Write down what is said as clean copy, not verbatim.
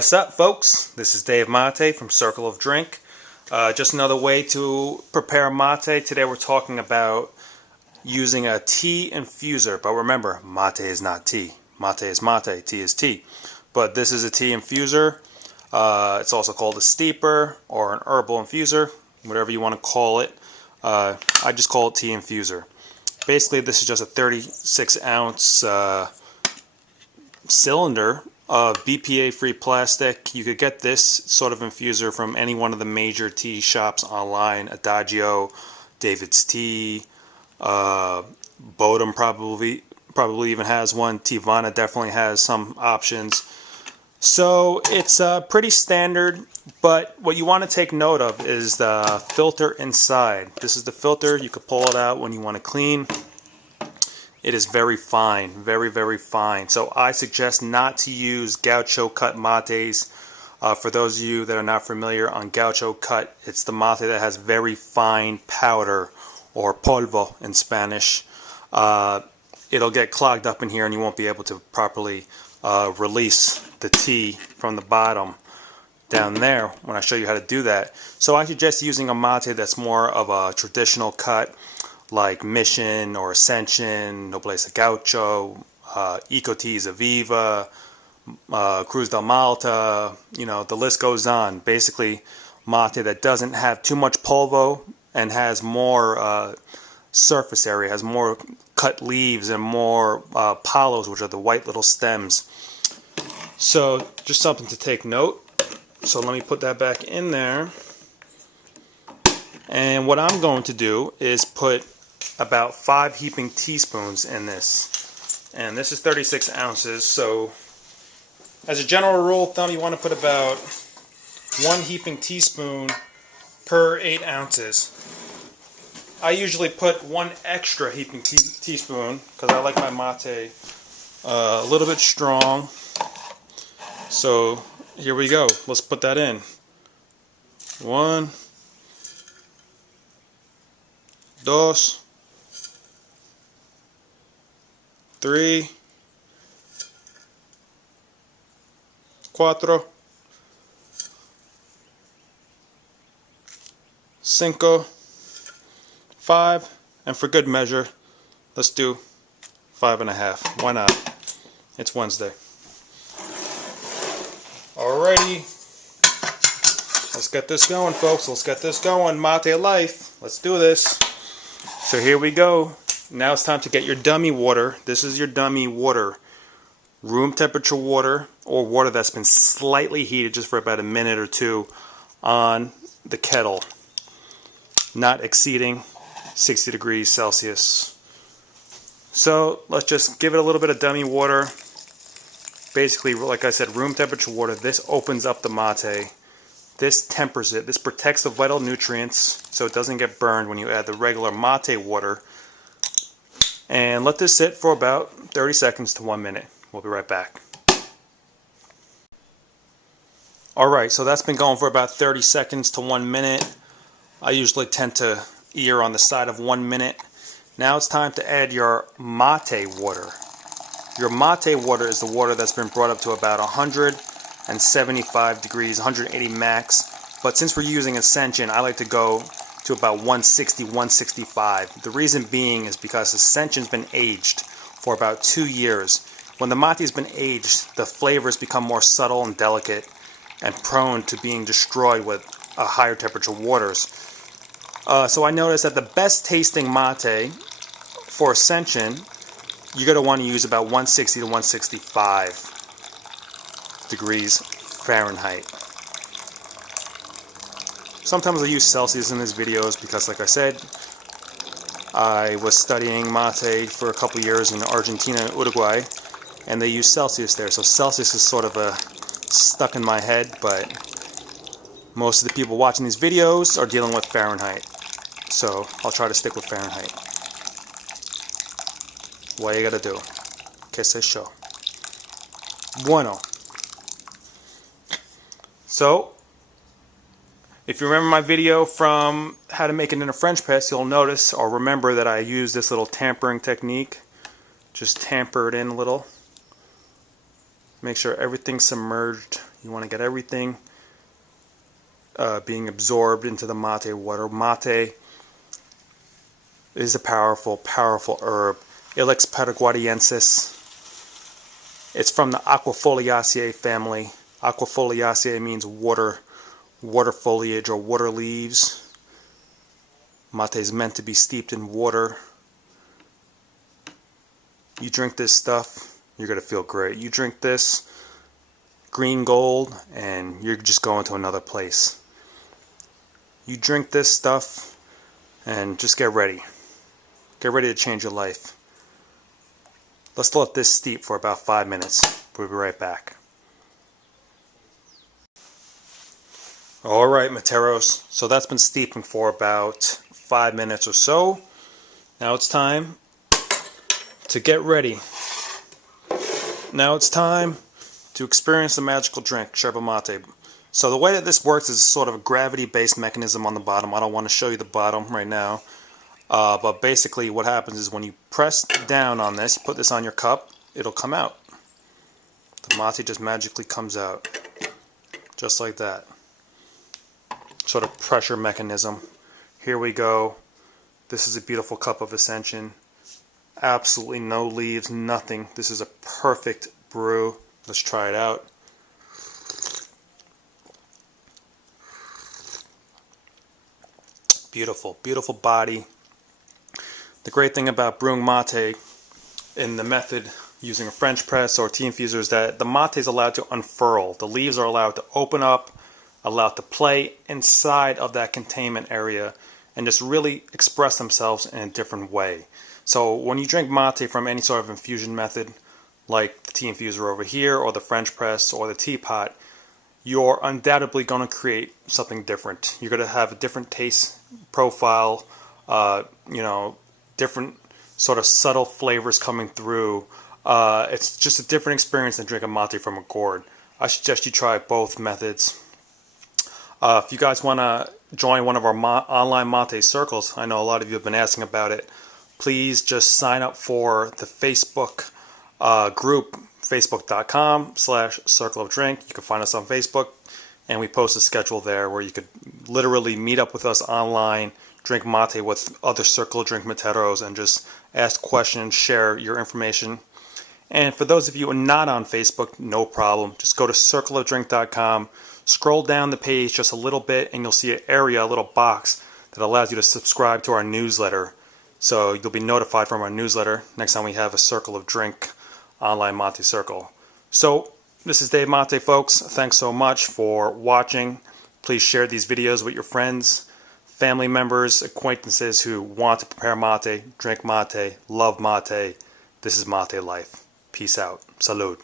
What's up, folks? This is Dave Mate from Circle of Drink. Just another way to prepare mate. Today we're talking about using a tea infuser. But remember, mate is not tea. Mate is mate. Tea is tea. But this is a tea infuser. It's also called a steeper or an herbal infuser, whatever you want to call it. I just call it tea infuser. Basically, this is just a 36-ounce cylinder of BPA-free plastic. You could get this sort of infuser from any one of the major tea shops online. Adagio, David's Tea, Bodum probably even has one. Tivana definitely has some options. So it's pretty standard, but what you want to take note of is the filter inside. This is the filter. You could pull it out when you want to clean. It is very fine, very, very fine. So I suggest not to use gaucho cut mates. For those of you that are not familiar on gaucho cut, it's the mate that has very fine powder, or polvo in Spanish. It'll get clogged up in here and you won't be able to properly release the tea from the bottom down there when I show you how to do that. So I suggest using a mate that's more of a traditional cut, like Mission or Ascension, Nobleza Gaucho, Ecoteas Aviva, Cruz del Malta, you know, the list goes on. Basically, mate that doesn't have too much polvo and has more surface area, has more cut leaves and more palos, which are the white little stems. So, just something to take note. So let me put that back in there. And what I'm going to do is put about 5 heaping teaspoons in this. And this is 36 ounces, so as a general rule of thumb, you want to put about 1 heaping teaspoon per 8 ounces. I usually put 1 extra heaping teaspoon because I like my mate a little bit strong. So here we go. Let's put that in. 1, 2, 3, 4, 5, 5, and for good measure, let's do 5.5. Why not? It's Wednesday. Alrighty, let's get this going, folks. Let's get this going. Mate life. Let's do this. So here we go. Now it's time to get your dummy water. This is your dummy water. Room temperature water, or water that's been slightly heated just for about a minute or two on the kettle. Not exceeding 60 degrees Celsius. So let's just give it a little bit of dummy water. Basically, like I said, room temperature water. This opens up the mate. This tempers it. This protects the vital nutrients so it doesn't get burned when you add the regular mate water. And let this sit for about 30 seconds to 1 minute. We'll be right back. Alright, so that's been going for about 30 seconds to 1 minute. I usually tend to err on the side of 1 minute. Now it's time to add your mate water. Your mate water is the water that's been brought up to about 175 degrees, 180 max. But since we're using Ascension, I like to go to about 160, 165. The reason being is because Ascension's been aged for about 2 years. When the mate's been aged, the flavors become more subtle and delicate and prone to being destroyed with higher temperature waters. So I noticed that the best tasting mate for Ascension, you're going to want to use about 160 to 165 degrees Fahrenheit. Sometimes I use Celsius in these videos because, like I said, I was studying mate for a couple years in Argentina and Uruguay, and they use Celsius there. So Celsius is sort of stuck in my head, but most of the people watching these videos are dealing with Fahrenheit. So I'll try to stick with Fahrenheit. What you gotta do? Que se yo. Bueno. So, if you remember my video from how to make it in a French press, you'll notice or remember that I use this little tampering technique. Just tamper it in a little. Make sure everything's submerged. You want to get everything being absorbed into the mate water. Mate is a powerful, powerful herb. Ilex paraguadiensis. It's from the Aquifoliaceae family. Aquifoliaceae means water foliage or water leaves. Mate is meant to be steeped in water. You drink this stuff, you're going to feel great. You drink this green gold and you're just going to another place. You drink this stuff and just get ready. Get ready to change your life. Let's let this steep for about 5 minutes. We'll be right back. Alright, Materos. So that's been steeping for about 5 minutes or so. Now it's time to get ready. Now it's time to experience the magical drink, Yerba mate. So the way that this works is sort of a gravity-based mechanism on the bottom. I don't want to show you the bottom right now. But basically what happens is when you press down on this, you put this on your cup, it'll come out. The mate just magically comes out. Just like that. Sort of pressure mechanism. Here we go. This is a beautiful cup of Ascension. Absolutely no leaves, nothing. This is a perfect brew. Let's try it out. Beautiful, beautiful body. The great thing about brewing mate in the method using a French press or tea infuser is that the mate is allowed to unfurl. The leaves are allowed to open up, allowed to play inside of that containment area and just really express themselves in a different way. So when you drink mate from any sort of infusion method, like the tea infuser over here or the French press or the teapot, you're undoubtedly going to create something different. You're going to have a different taste profile, different sort of subtle flavors coming through. It's just a different experience than drinking mate from a gourd. I suggest you try both methods. If you guys want to join one of our online mate circles, I know a lot of you have been asking about it, please just sign up for the Facebook group, facebook.com/Circle of Drink. You can find us on Facebook, and we post a schedule there where you could literally meet up with us online, drink mate with other Circle of Drink Materos, and just ask questions, share your information. And for those of you who are not on Facebook, no problem. Just go to circleofdrink.com, scroll down the page just a little bit, and you'll see an area, a little box that allows you to subscribe to our newsletter. So you'll be notified from our newsletter next time we have a Circle of Drink online mate circle. So this is Dave Mate, folks. Thanks so much for watching. Please share these videos with your friends, family members, acquaintances who want to prepare mate, drink mate, love mate. This is Mate Life. Peace out. Salud.